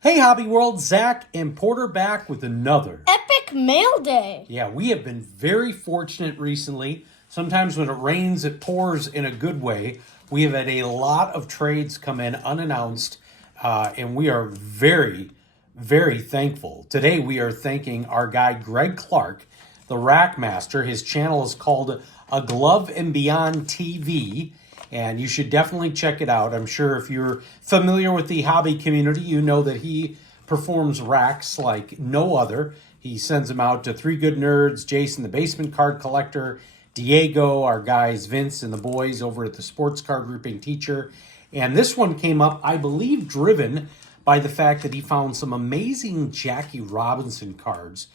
Hey Hobby World, Zach and Porter back with another Epic Mail Day. Yeah, we have been very fortunate recently. Sometimes when it rains, it pours in a good way. We have had a lot of trades come in unannounced, and we are very, very thankful. Today, we are thanking our guy, Greg Clark, the Rack Master. His channel is called A Glove and Beyond TV, and you should definitely check it out. I'm sure if you're familiar with the hobby community, you know that he performs racks like no other. He sends them out to Three Good Nerds, Jason the Basement Card Collector, Diego, our guys Vince and the boys over at the Sports Card Grouping Teacher. And this one came up, I believe, driven by the fact that he found some amazing Jackie Robinson cards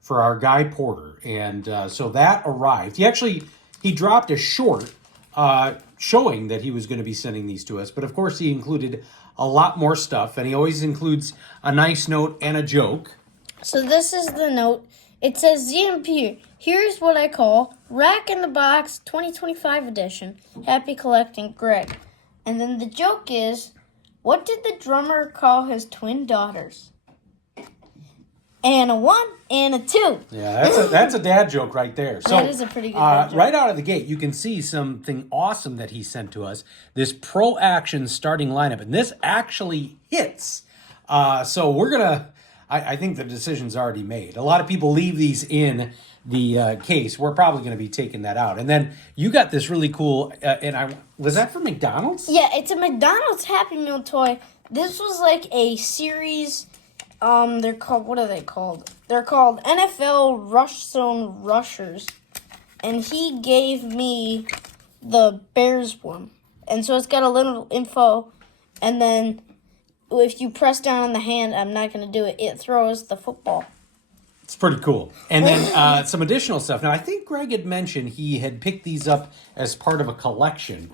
for our guy Porter. And so that arrived. He dropped a short showing that he was going to be sending these to us. But of course, he included a lot more stuff. And he always includes a nice note and a joke. So this is the note. It says, ZMP, here's what I call Rack in the Box 2025 edition. Happy collecting, Greg. And then the joke is, what did the drummer call his twin daughters? And a 1 and a 2. Yeah, that's a dad joke right there. So that is a pretty good dad joke. Right out of the gate, you can see something awesome that he sent to us. This Pro Action starting lineup, and this actually hits. So we're gonna. I think the decision's already made. A lot of people leave these in the case. We're probably going to be taking that out. And then you got this really cool. Was that from McDonald's? Yeah, it's a McDonald's Happy Meal toy. This was like a series. They're called, what are they called? They're called NFL Rush Zone Rushers. And he gave me the Bears one. And so it's got a little info. And then if you press down on the hand, I'm not going to do it, it throws the football. It's pretty cool. And then some additional stuff. Now, I think Greg had mentioned he had picked these up as part of a collection.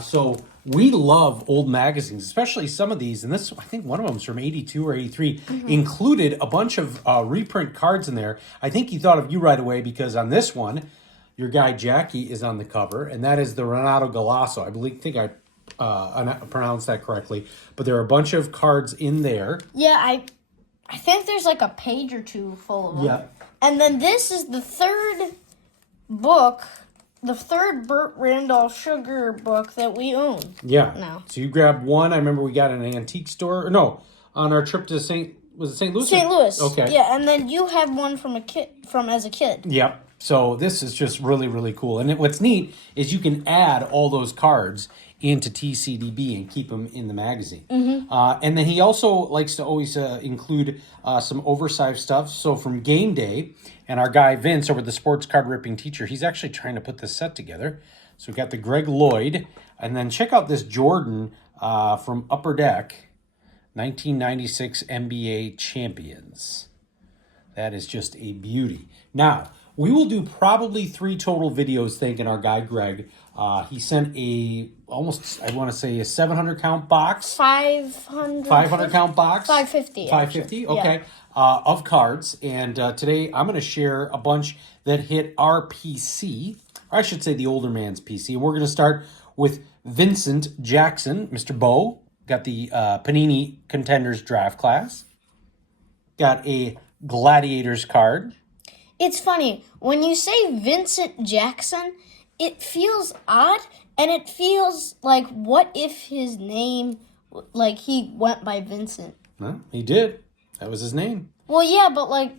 So we love old magazines, especially some of these. And this, I think one of them is from 82 or 83, included a bunch of reprint cards in there. I think he thought of you right away because on this one, your guy Jackie is on the cover, and that is the Renato Galasso. I think I pronounced that correctly. But there are a bunch of cards in there. Yeah, I think there's like a page or two full of them. Yeah. And then this is the third book, the third Burt Randolph Sugar book that we own. Yeah. Now. So you grabbed one. I remember we got in an antique store. No, on our trip to St. Louis? St. Louis. Okay. Yeah, and then you have one from as a kid. Yep. So this is just really, really cool. And what's neat is you can add all those cards into TCDB and keep them in the magazine. And then he also likes to always include some oversized stuff. So from Game Day, and our guy Vince over at the Sports Card Ripping Teacher, he's actually trying to put this set together. So we've got the Greg Lloyd. And then check out this Jordan from Upper Deck, 1996 NBA Champions. That is just a beauty. Now, we will do probably 3 total videos thanking our guy Greg. He sent almost, I want to say, a 700 count box. 500 count box. 550. 550, okay. Yeah. Of cards. And today I'm going to share a bunch that hit our PC. Or I should say the older man's PC. And we're going to start with Vincent Jackson, Mr. Bo. Got the Panini Contenders Draft Class. Got a Gladiators card. It's funny, when you say Vincent Jackson, it feels odd, and it feels like, what if his name, like, he went by Vincent? Well, he did. That was his name. Well, yeah, but, like,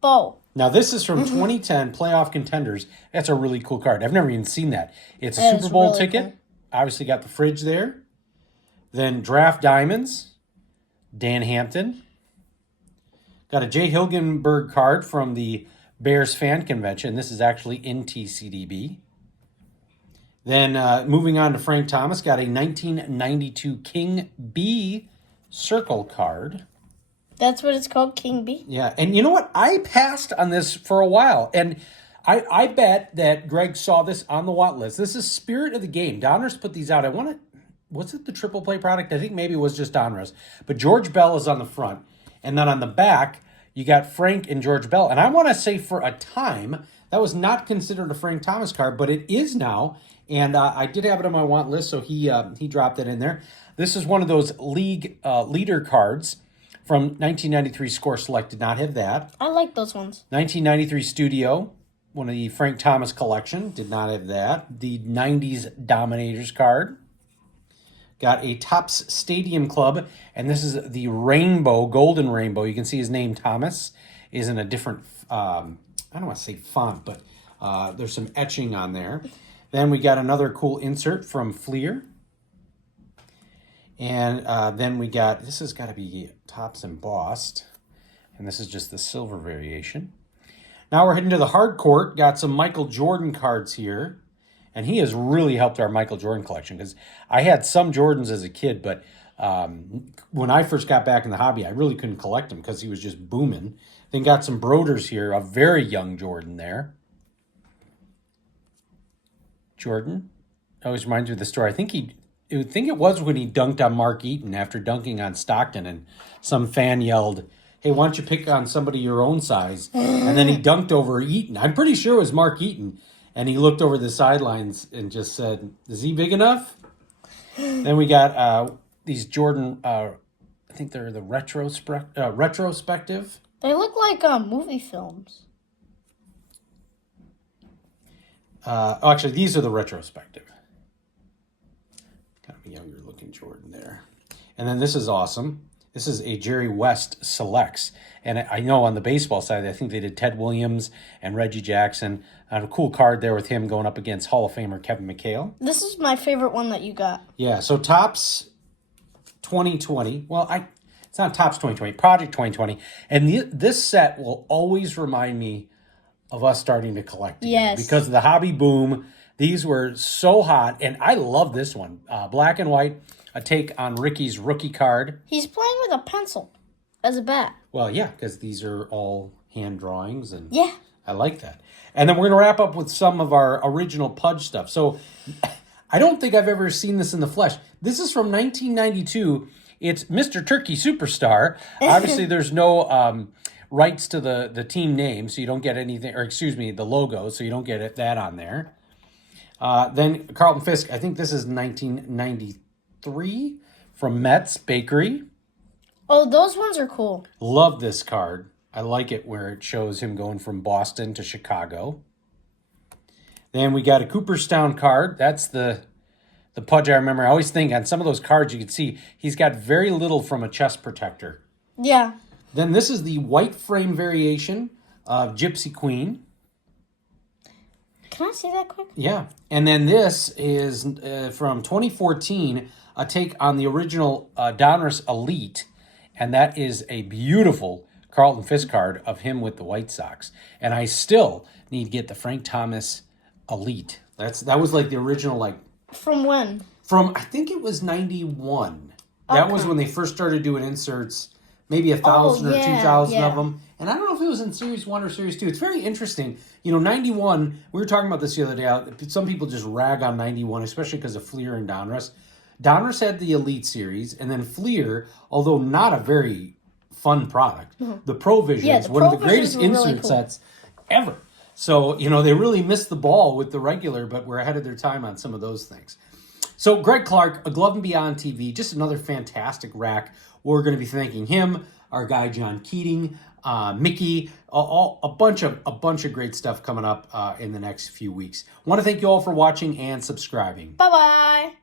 Bo. Now, this is from 2010 Playoff Contenders. That's a really cool card. I've never even seen that. It's a Super Bowl really ticket. Cool. Obviously got the fridge there. Then Draft Diamonds, Dan Hampton. Got a Jay Hilgenberg card from the Bears Fan Convention. This is actually in TCDB. Then moving on to Frank Thomas, got a 1992 King B Circle card. That's what it's called, King B? Yeah, and you know what? I passed on this for a while, and I bet that Greg saw this on the want list. This is Spirit of the Game. Donruss put these out. Was it the triple play product? I think maybe it was just Donruss. But George Bell is on the front, and then on the back, you got Frank and George Bell. And I want to say for a time, that was not considered a Frank Thomas card, but it is now. And I did have it on my want list, so he dropped it in there. This is one of those league leader cards From 1993 Score Select did not have that. I like those ones. 1993 Studio, one of the Frank Thomas collection, did not have that. The 90s Dominators card. Got a Topps Stadium Club, and this is the rainbow, golden rainbow. You can see his name, Thomas, is in a different, I don't want to say font, but there's some etching on there. Then we got another cool insert from Fleer. And then we got, this has got to be Topps embossed, and this is just the silver variation. Now we're heading to the hard court. Got some Michael Jordan cards here. And he has really helped our Michael Jordan collection because I had some Jordans as a kid, but when I first got back in the hobby, I really couldn't collect him because he was just booming. Then got some Broders here, a very young Jordan there. Jordan always reminds me of the story. I think it was when he dunked on Mark Eaton after dunking on Stockton, and some fan yelled, "Hey, why don't you pick on somebody your own size?" And then he dunked over Eaton. I'm pretty sure it was Mark Eaton. And he looked over the sidelines and just said, "Is he big enough?" Then we got these Jordan, I think they're the retrospective. They look like movie films. Actually, these are the retrospective. Kind of a younger looking Jordan there. And then this is awesome. This is a Jerry West Selects. And I know on the baseball side, I think they did Ted Williams and Reggie Jackson. I have a cool card there with him going up against Hall of Famer Kevin McHale. This is my favorite one that you got. Yeah, so Topps 2020. Well, it's not Topps 2020, Project 2020. And this set will always remind me of us starting to collect again. Yes. Because of the hobby boom. These were so hot. And I love this one. Black and white. A take on Ricky's rookie card. He's playing with a pencil as a bat. Well, yeah, because these are all hand drawings, and yeah, I like that. And then we're going to wrap up with some of our original Pudge stuff. So I don't think I've ever seen this in the flesh. This is from 1992. It's Mr. Turkey Superstar. Obviously, there's no rights to the team name, so you don't get anything, or excuse me, the logo, so you don't get that on there. Then Carlton Fisk, I think this is 1993. From Mets Bakery. Oh, those ones are cool. Love this card. I like it where it shows him going from Boston to Chicago. Then we got a Cooperstown card. That's the Pudge I remember. I always think on some of those cards you can see he's got very little from a chest protector. Yeah. Then this is the white frame variation of Gypsy Queen. Can I see that quick? Yeah. And then this is from 2014, a take on the original Donruss Elite. And that is a beautiful Carlton Fisk card of him with the White Sox. And I still need to get the Frank Thomas Elite. That was like the original, like... From when? From, I think it was 91. That was when they first started doing inserts. Maybe 1,000 or 2,000 of them. And I don't know if it was in Series 1 or Series 2. It's very interesting. 91, we were talking about this the other day. Some people just rag on 91, especially because of Fleer and Donruss. Donruss had the Elite Series, and then Fleer, although not a very fun product, the Provision is one of the greatest insert sets ever. So, they really missed the ball with the regular, but we're ahead of their time on some of those things. So, Greg Clark, Glove and Beyond TV, just another fantastic rack. We're going to be thanking him, our guy John Keating, Mickey, a bunch of great stuff coming up in the next few weeks. Want to thank you all for watching and subscribing. Bye-bye.